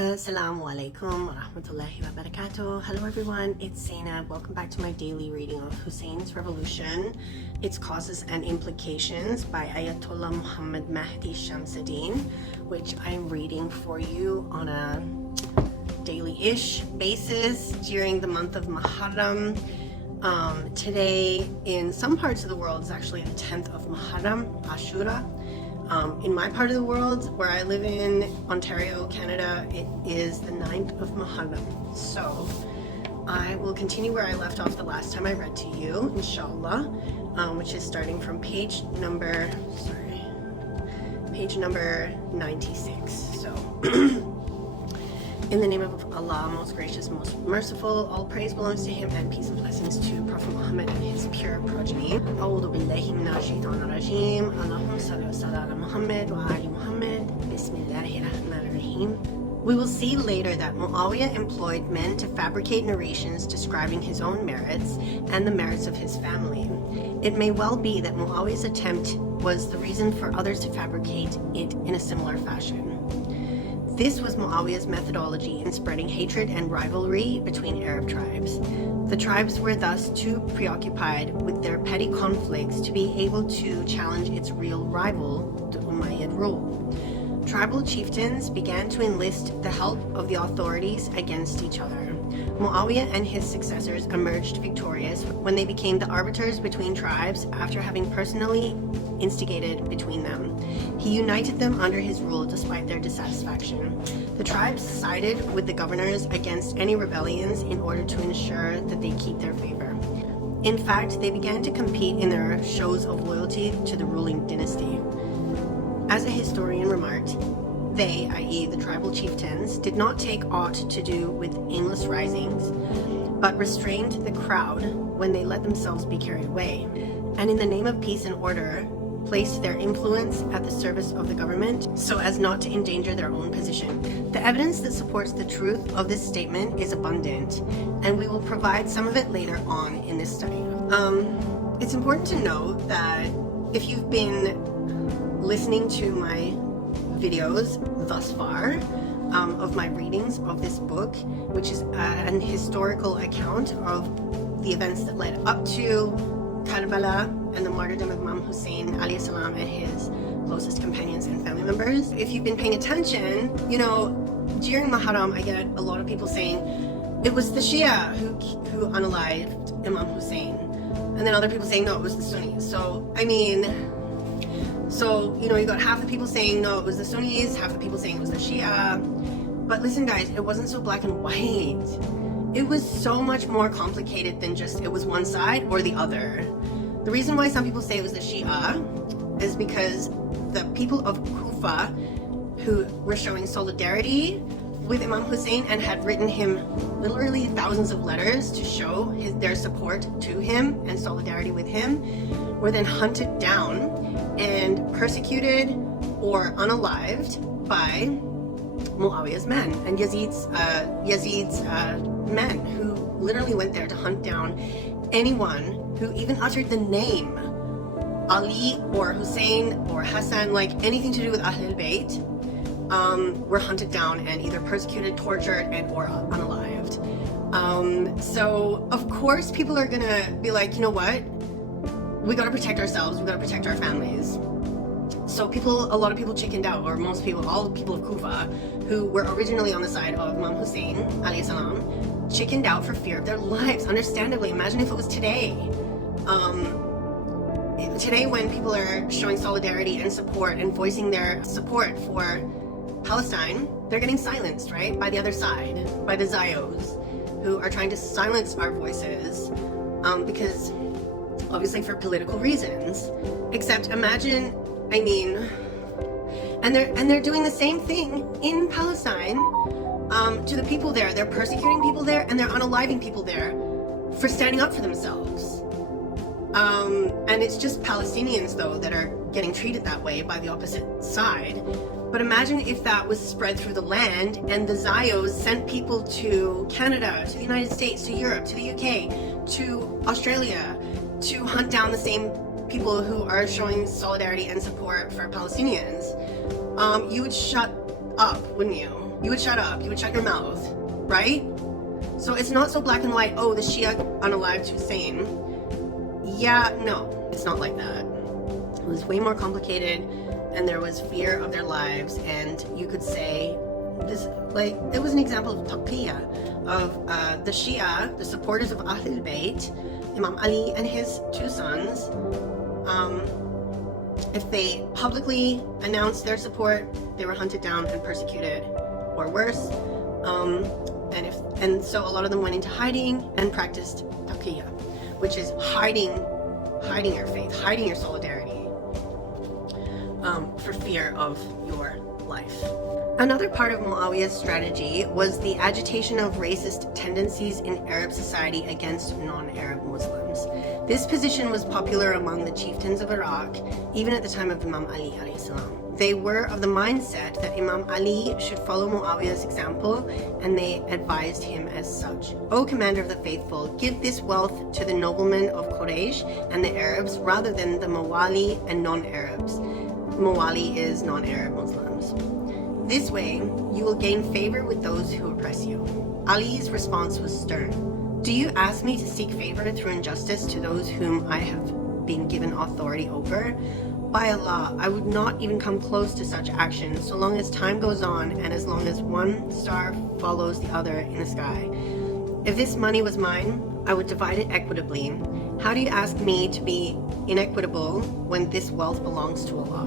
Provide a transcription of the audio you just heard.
Assalamu alaikum wa rahmatullahi wa barakatuh. Hello everyone, it's Zainab. Welcome back to my daily reading of Hussein's Revolution, Its Causes and Implications by Ayatollah Muhammad Mahdi Shamsuddin, which I'm reading for you on a daily-ish basis during the month of Muharram. Today, in some parts of the world, is actually the 10th of Muharram, Ashura. In my part of the world, where I live in Ontario, Canada, it is the 9th of Muharram. So I will continue where I left off the last time I read to you, inshallah, which is starting from page number 96. So in the name of Allah, most gracious, most merciful, all praise belongs to Him, and peace and blessings to Prophet Muhammad and his pure progeny. A'udhu billahi minash shaitanir rajim. Allahumma salli wa salli ala Muhammad wa ali Muhammad. Bismillahir rahmanir rahim. We will see later that Muawiyah employed men to fabricate narrations describing his own merits and the merits of his family. It may well be that Muawiyah's attempt was the reason for others to fabricate it in a similar fashion. This was Muawiyah's methodology in spreading hatred and rivalry between Arab tribes. The tribes were thus too preoccupied with their petty conflicts to be able to challenge its real rival, the Umayyad rule. Tribal chieftains began to enlist the help of the authorities against each other. Muawiyah and his successors emerged victorious when they became the arbiters between tribes after having personally instigated between them. He united them under his rule despite their dissatisfaction. The tribes sided with the governors against any rebellions in order to ensure that they keep their favor. In fact, they began to compete in their shows of loyalty to the ruling dynasty. As a historian remarked, they, i.e. the tribal chieftains, did not take aught to do with aimless risings, but restrained the crowd when they let themselves be carried away, and in the name of peace and order, placed their influence at the service of the government so as not to endanger their own position. The evidence that supports the truth of this statement is abundant, and we will provide some of it later on in this study. It's important to note that if you've been listening to my videos thus far of my readings of this book, which is an historical account of the events that led up to Karbala and the martyrdom of Imam Hussain alayhi salam and his closest companions and family members. If you've been paying attention, you know, during Muharram I get a lot of people saying it was the Shia who unalived Imam Hussain, and then other people saying no, it was the Sunnis. So I mean, you know, you got half the people saying no, it was the Sunnis, half the people saying it was the Shia. But listen guys, it wasn't so black and white. It was so much more complicated than just it was one side or the other. The reason why some people say it was the Shia is because the people of Kufa who were showing solidarity with Imam Hussain and had written him literally thousands of letters to show their support to him and solidarity with him, were then hunted down and persecuted or unalived by Muawiyah's men and Yazid's men, who literally went there to hunt down anyone who even uttered the name Ali or Hussein or Hassan, like anything to do with Ahlul Bayt, were hunted down and either persecuted, tortured, and or unalived. So of course people are gonna be like, you know what? We gotta protect ourselves, we gotta protect our families. So a lot of people chickened out, or most people, all the people of Kufa, who were originally on the side of Imam Hussain alayhi salam, chickened out for fear of their lives, understandably. Imagine if it was today. Today when people are showing solidarity and support and voicing their support for Palestine, they're getting silenced, right? By the other side, by the Zayos, who are trying to silence our voices, because obviously for political reasons. Except imagine, I mean, and they're doing the same thing in Palestine to the people there. They're persecuting people there and they're unaliving people there for standing up for themselves. And it's just Palestinians though that are getting treated that way by the opposite side. But imagine if that was spread through the land and the Zayos sent people to Canada, to the United States, to Europe, to the UK, to Australia, to hunt down the same people who are showing solidarity and support for Palestinians. You would shut up, wouldn't you? you would shut up, you would shut your mouth, right? So it's not so black and white, oh, the Shia unalived Hussain. Yeah, no, it's not like that. It was way more complicated, and there was fear of their lives, and you could say this, like, it was an example of taqiyya, of the Shia, the supporters of Ahlul Bayt, Imam Ali and his two sons. If they publicly announced their support, they were hunted down and persecuted, or worse. And so a lot of them went into hiding and practiced taqiyya, which is hiding your faith, hiding your solidarity, for fear of your life. Another part of Muawiyah's strategy was the agitation of racist tendencies in Arab society against non-Arab Muslims. This position was popular among the chieftains of Iraq, even at the time of Imam Ali alayhi salam. They were of the mindset that Imam Ali should follow Muawiyah's example, and they advised him as such. O Commander of the Faithful, give this wealth to the noblemen of Quraysh and the Arabs rather than the Mawali and non-Arabs. Mawali is non-Arab Muslims. This way, you will gain favor with those who oppress you. Ali's response was stern. Do you ask me to seek favor through injustice to those whom I have been given authority over? By Allah, I would not even come close to such action so long as time goes on and as long as one star follows the other in the sky. If this money was mine, I would divide it equitably. How do you ask me to be inequitable when this wealth belongs to Allah?